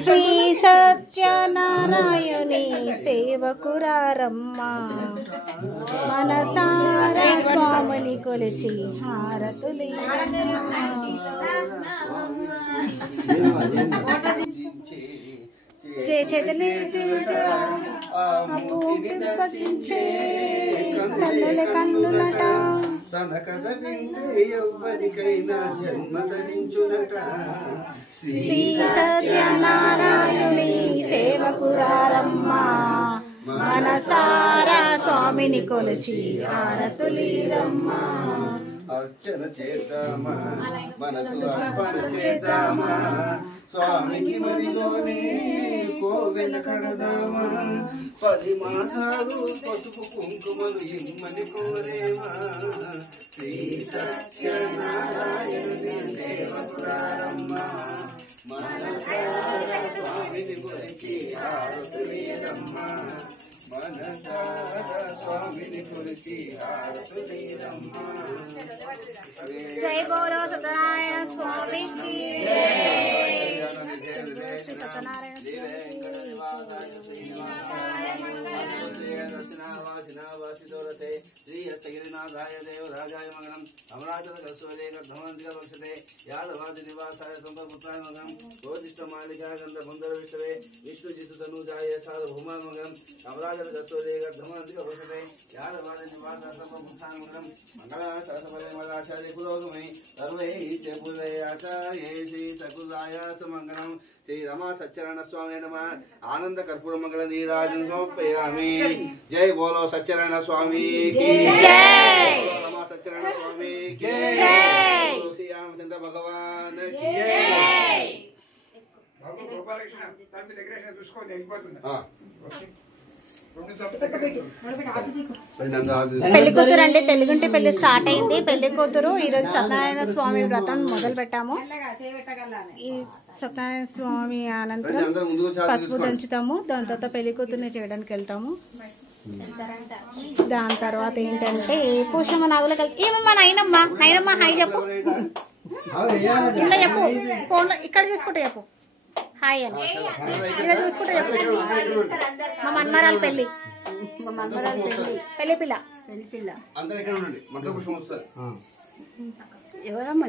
శ్రీ సత్యనారాయణి సేవకురారమ్మా మనసారా స్వామిని కొలిచి హారతులి చేతని కన్నులట తన కథ వింటే ఎవ్వరికైనా జన్మ ధరించునట. శ్రీ సత్యనారాయణి సేవకురారమ్మా మనసారా స్వామిని కొలిచి హారతులీరమ్మా. అర్చన చేద్దామా మనసు అర్పణ చేద్దామా స్వామికి మదిలోనే కోవెల కడదామా 10 మాసాలు పసుపు కుంకుమలు ఇమ్మని కోరేమా. శ్రీ సత్యనారాయణి సేవకురారమ్మా మనసారా స్వామిని కొలిచి హారతులీరమ్మా. మనసారా స్వామిని కొలిచి హారతులీరమ్మా. జై బోలో సత్యనారాయణ స్వామికి శ్రీహస్తగిరినాథాయ దేవరాజాయ మంగళం అమరాచల కస్తూరే గర్ధమంతిగా వక్షతే యాదవాది నివాసాయ సంపపుత్రాయ మంగళం గోదిష్ట మాలికా గంధ సుందర విష్ణవే విష్ణుజితు తనుజాయ సార్వభౌమాయ మంగళం అమరాచల కస్తూరే గర్ధమంతిగా వక్షతే యాదవాది నివాసాయ సంపపుత్రాయ మంగళం మంగళ సరస్వతి మదాచార్య పురోగమై సర్వై పూజే ఆచార్యే శ్రీ సకులాయాత మంగళం. శ్రీ రమా సత్యనారాయణ స్వామి నమ. ఆనంద కర్పూర మంగళ నీరాజన సమర్పయామి. జై బోలో సత్యనారాయణ స్వామి కి జై. రమా సత్యనారాయణ స్వామి కి జై. శ్రీ రామచంద్ర భగవాన్ కి జై. పెళ్లి కూతురు అండి తెలుగుంటి పెళ్లి స్టార్ట్ అయింది. పెళ్లి కూతురు ఈరోజు సత్యనారాయణ స్వామి వ్రతం మొదలు పెట్టాము. ఈ సత్యనారాయణ స్వామి అనంతరం పసుపు దంచుతాము. దాని తర్వాత పెళ్లి కూతుర్ని చేయడానికి వెళ్తాము. దాని తర్వాత ఏంటంటే పూషమ్మ నాగుల కలిసి ఏమమ్మా నాయనమ్మ నాయనమ్మ హాయ్ చెప్పు. ఇలా చెప్పు ఫోన్లో ఇక్కడ చూసుకుంటే చెప్పు హాయ్ అని. ఇలా చూసుకుంటే చెప్పు మా మన్మరాలు పెళ్లి పెళ్లి పిల్ల ఎవరమ్మా